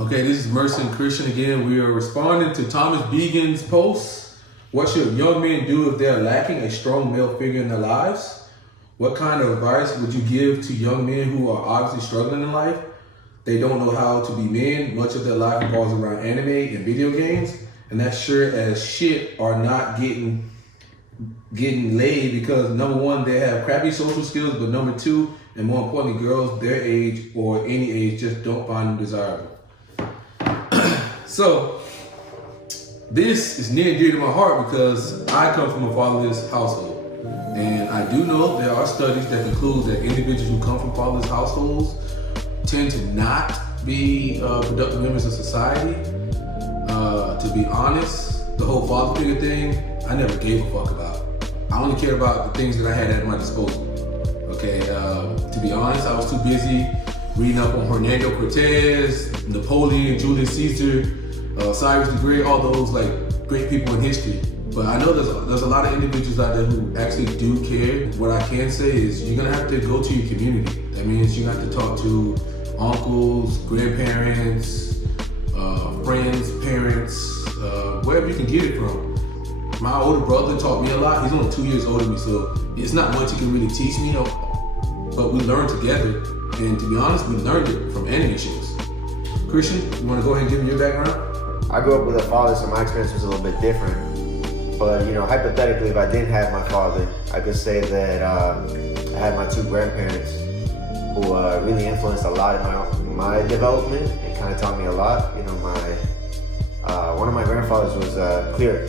Okay, this is Mercy and Christian again. We are responding to Thomas Began's post. What should young men do if they're lacking a strong male figure in their lives? What kind of advice would you give to young men who are obviously struggling in life? They don't know how to be men. Much of their life revolves around anime and video games, and that sure as shit are not getting laid because number one, they have crappy social skills, but number two, and more importantly, girls their age or any age just don't find them desirable. So, this is near and dear to my heart because I come from a fatherless household. And I do know there are studies that conclude that individuals who come from fatherless households tend to not be productive members of society. To be honest, the whole father figure thing, I never gave a fuck about. I only cared about the things that I had at my disposal. Okay, to be honest, I was too busy reading up on Hernando Cortez, Napoleon, Julius Caesar, Cyrus the Great, all those like great people in history. But I know there's a lot of individuals out there who actually do care. What I can say is you're gonna have to go to your community. That means you have to talk to uncles, grandparents, friends, parents, wherever you can get it from. My older brother taught me a lot. He's only 2 years older than me, so it's not much he can really teach me, but we learned together. And to be honest, we learned it from anime shows. Christian, you wanna go ahead and give me your background? I grew up with a father, so my experience was a little bit different. But hypothetically, if I didn't have my father, I could say that I had my two grandparents who really influenced a lot in my development and kind of taught me a lot. One of my grandfathers was a clear,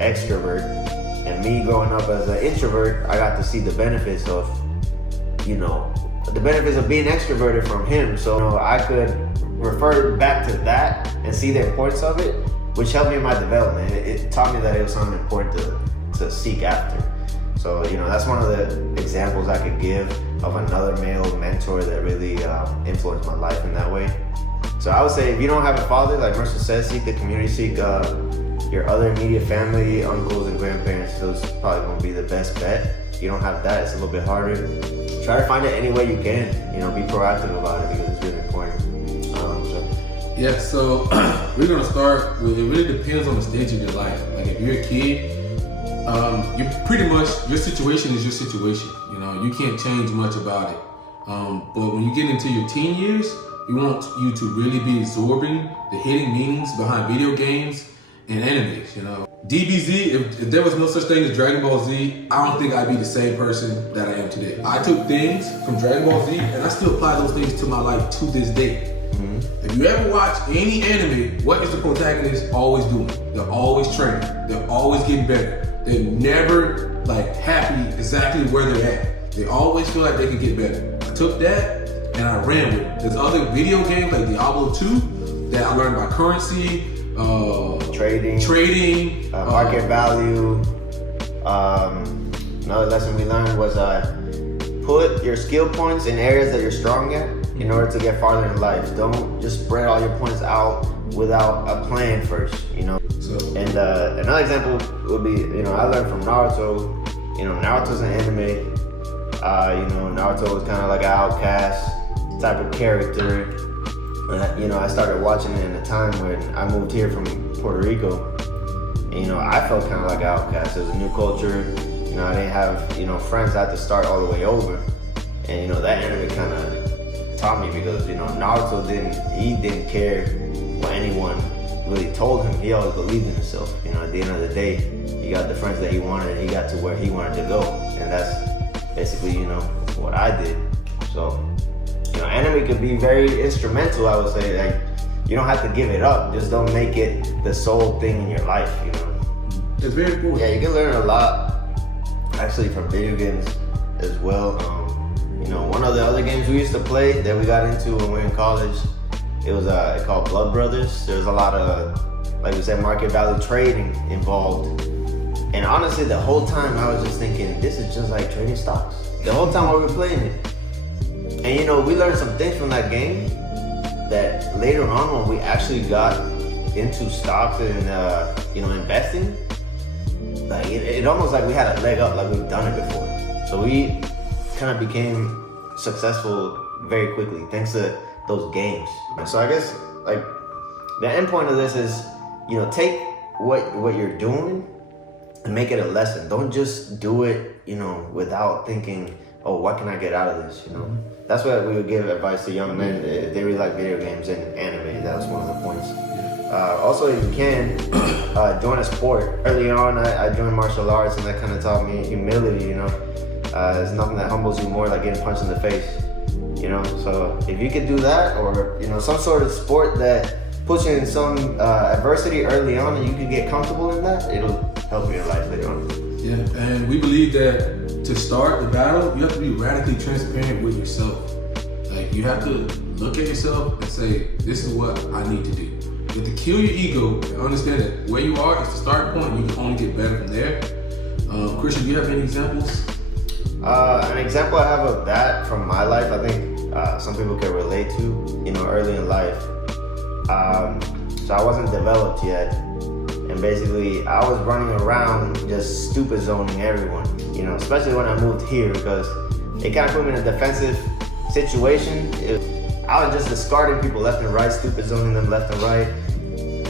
extrovert, and me growing up as an introvert, I got to see the benefits of, the benefits of being extroverted from him. So I could refer back to that and see the importance of it, which helped me in my development. It taught me that it was something important to seek after. So, that's one of the examples I could give of another male mentor that really influenced my life in that way. So I would say if you don't have a father, like Mercer says, seek the community, seek your other immediate family, uncles and grandparents. Those probably gonna be the best bet. If you don't have that, it's a little bit harder. Try to find it any way you can, be proactive about it because it's really important. Yeah, so we're gonna start with, it really depends on the stage of your life. Like if you're a kid, you're pretty much, your situation is your situation. You can't change much about it. But when you get into your teen years, we want you to really be absorbing the hidden meanings behind video games and animes, DBZ, if there was no such thing as Dragon Ball Z, I don't think I'd be the same person that I am today. I took things from Dragon Ball Z and I still apply those things to my life to this day. If you ever watch any anime, what is the protagonist always doing? They're always training. They're always getting better. They're never happy exactly where they're at. They always feel like they can get better. I took that and I ran with it. There's other video games like Diablo 2 that I learned about currency, trading, market value. Another lesson we learned was put your skill points in areas that you're strong at in order to get farther in life. Don't just spread all your points out without a plan first, And another example would be, I learned from Naruto. Naruto's an anime. Naruto was kind of like an outcast type of character. I started watching it in a time when I moved here from Puerto Rico. And, I felt kind of like an outcast. It was a new culture. I didn't have, friends. I had to start all the way over. And, that anime kind of taught me because, Naruto didn't care what anyone really told him. He always believed in himself. At the end of the day, he got the friends that he wanted and he got to where he wanted to go. And that's basically, what I did. So, anime could be very instrumental, I would say. Like, you don't have to give it up. Just don't make it the sole thing in your life, It's very cool. Yeah, you can learn a lot, actually, from video games as well. One of the other games we used to play that we got into when we were in college, it was called Blood Brothers. There was a lot of, like we said, market value trading involved. And honestly, the whole time I was just thinking, this is just like trading stocks. The whole time while we were playing it. And we learned some things from that game that later on when we actually got into stocks and investing, like it almost like we had a leg up, like we've done it before. So we kind of became successful very quickly thanks to those games. So I guess like the end point of this is, take what you're doing and make it a lesson. Don't just do it, without thinking, oh, what can I get out of this, That's what we would give advice to young men if they really like video games and anime. That was one of the points. Also, if you can, join a sport. Early on, I joined martial arts, and that kind of taught me humility, There's nothing that humbles you more like getting punched in the face, So if you could do that, or, some sort of sport that puts you in some adversity early on, and you can get comfortable in that, it'll help you in life later on. Yeah, and we believe that to start the battle, you have to be radically transparent with yourself. Like, you have to look at yourself and say, this is what I need to do. You have to kill your ego and understand that where you are is the start point. You can only get better from there. Christian, do you have any examples? An example I have of that from my life, I think some people can relate to, early in life. So I wasn't developed yet. And basically, I was running around just stupid zoning everyone, especially when I moved here, because it kind of put me in a defensive situation. I was just discarding people left and right, stupid zoning them left and right.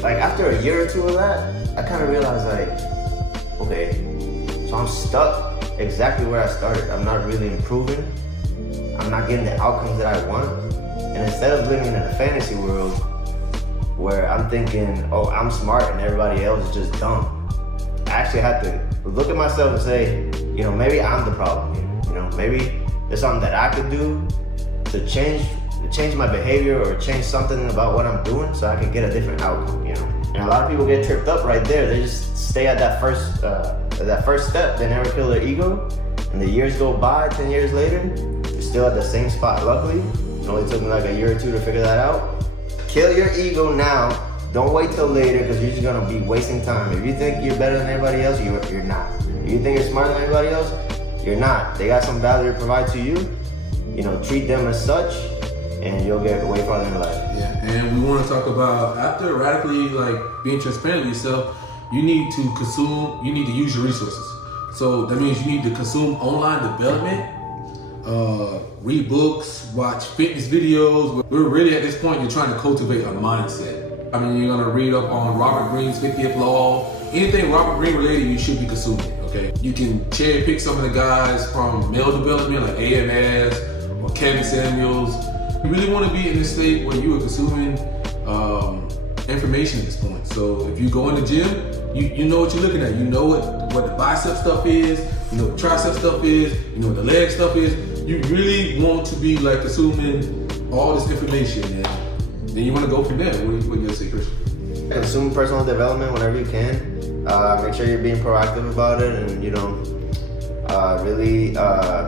Like, after a year or two of that, I kind of realized, okay, so I'm stuck exactly where I started. I'm not really improving. I'm not getting the outcomes that I want. And instead of living in a fantasy world where I'm thinking, oh, I'm smart and everybody else is just dumb, I actually had to look at myself and say, maybe I'm the problem here. Maybe there's something that I could do to change my behavior or change something about what I'm doing so I can get a different outcome, And a lot of people get tripped up right there. They just stay at that first step. They never kill their ego. And the years go by, 10 years later, you're still at the same spot. Luckily, it only took me like a year or two to figure that out. Kill your ego now. Don't wait till later, because you're just gonna be wasting time. If you think you're better than everybody else, you're not. If you think you're smarter than everybody else, you're not. They got some value to provide to you. Treat them as such, and you'll get way farther in life. Yeah, and we want to talk about, after radically being transparent with yourself, you need to use your resources. So that means you need to consume online development, read books, watch fitness videos. We're really at this point, you're trying to cultivate a mindset. I mean, you're gonna read up on Robert Greene's 50th Law. Anything Robert Greene related, you should be consuming, okay? You can cherry pick some of the guys from male development, like AMS or Kevin Samuels. You really wanna be in a state where you are consuming information at this point. So if you go in the gym, you know what you're looking at. You know what the bicep stuff is, you know what the tricep stuff is, you know what the leg stuff is. You really want to be consuming all this information, and then you want to go from there. What do you say, Christian? Consume personal development whenever you can. Make sure you're being proactive about it, and really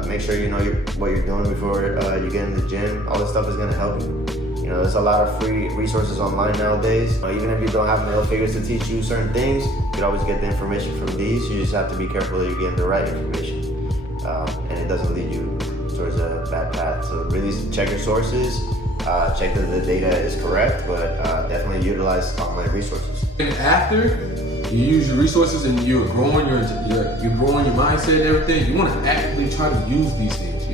make sure you know what you're doing before you get in the gym. All this stuff is gonna help you. There's a lot of free resources online nowadays. Even if you don't have male figures to teach you certain things, you can always get the information from these. You just have to be careful that you're getting the right information, and it doesn't lead you towards a bad path. So really check your sources, check that the data is correct, but definitely utilize online resources. And after you use your resources and you're growing your mindset and everything, you want to actively try to use these things.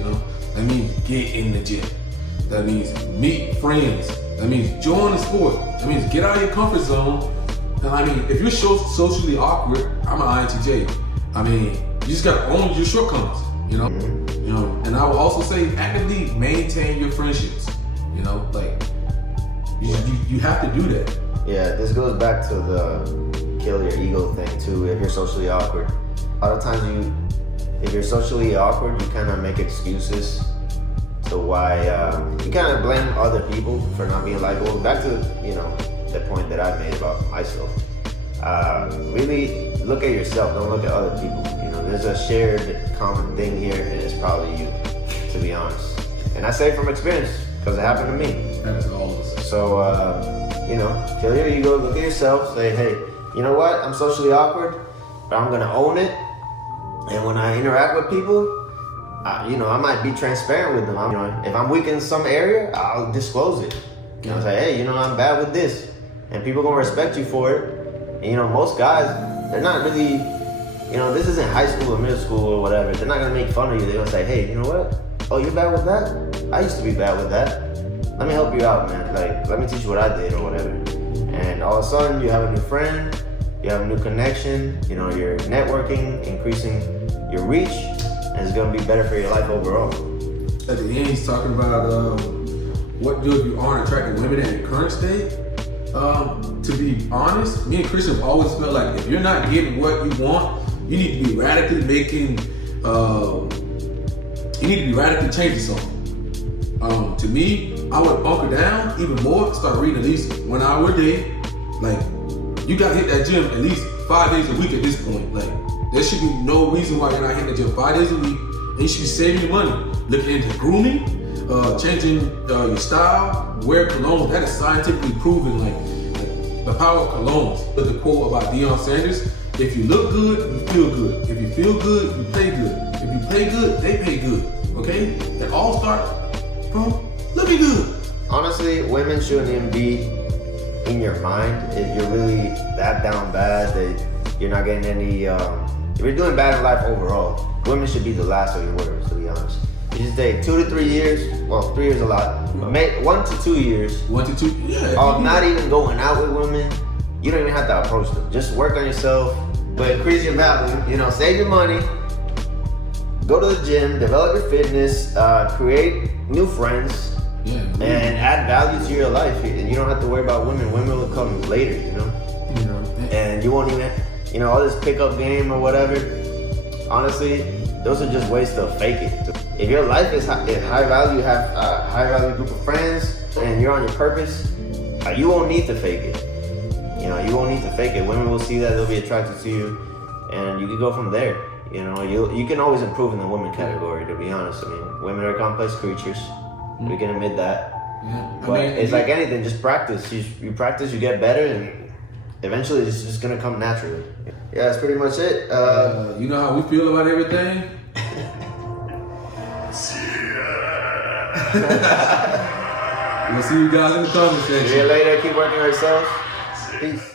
That means get in the gym. That means meet friends. That means join the sport. That means get out of your comfort zone. If you're socially awkward, I'm an INTJ. You just gotta own your shortcomings. And I will also say actively maintain your friendships. You have to do that. Yeah, this goes back to the kill your ego thing too. If you're socially awkward, a lot of times if you're socially awkward, you kind of make excuses to why you kind of blame other people for not being likable. Back to the point that I made about myself. Really look at yourself. Don't look at other people. There's a shared common thing here, and it's probably you, to be honest. And I say it from experience because it happened to me. Happens to all of us. So kill your ego. Look at yourself. Say, hey, you know what? I'm socially awkward, but I'm gonna own it. And when I interact with people, I might be transparent with them. If I'm weak in some area, I'll disclose it. I'll say, hey, I'm bad with this, and people gonna respect you for it. And most guys, they're not really, this isn't high school or middle school or whatever. They're not gonna make fun of you. They're gonna say, hey, you know what? Oh, you're bad with that? I used to be bad with that. Let me help you out, man. Let me teach you what I did or whatever. And all of a sudden, you have a new friend, you have a new connection, you know, you're networking, increasing your reach, and it's gonna be better for your life overall. At the end, he's talking about what to do if you aren't attracting women at your current state. To be honest, me and Christian have always felt like if you're not getting what you want, you need to be radically changing something. To me, I would bunker down even more, start reading at least 1 hour a day. Like, you gotta hit that gym at least 5 days a week at this point. Like, there should be no reason why you're not hitting the gym 5 days a week, and you should be saving your money. Looking into grooming, changing your style, wear cologne. That is scientifically proven, like the power of colognes. But the quote about Deion Sanders, if you look good, you feel good. If you feel good, you play good. If you play good, they pay good. Okay? It all starts from looking good. Honestly, women shouldn't even be in your mind if you're really that down bad that you're not getting any, if you're doing bad in life overall, women should be the last of your worries, to be honest. You just take 2 to 3 years, well, 3 years a lot, but make 1 to 2 years 1 to 2, yeah. of not even going out with women. You don't even have to approach them. Just work on yourself, but increase your value, you know, save your money, go to the gym, develop your fitness, create new friends, and add value to your life. And you don't have to worry about women. Women will come later, you know? And you won't even, you know, all this pickup game or whatever, honestly, those are just ways to fake it. If your life is high value, you have a high value group of friends, and you're on your purpose, you won't need to fake it. You know, you won't need to fake it. Women will see that, they'll be attracted to you, and you can go from there. You know, you can always improve in the women category, to be honest. I mean, women are complex creatures. We can admit that. Yeah. But it's like anything, just practice. You practice, you get better, and eventually it's just gonna come naturally. Yeah, that's pretty much it. You know how we feel about everything? We'll see you guys in the comment section. See you later. Keep working on yourselves. Peace.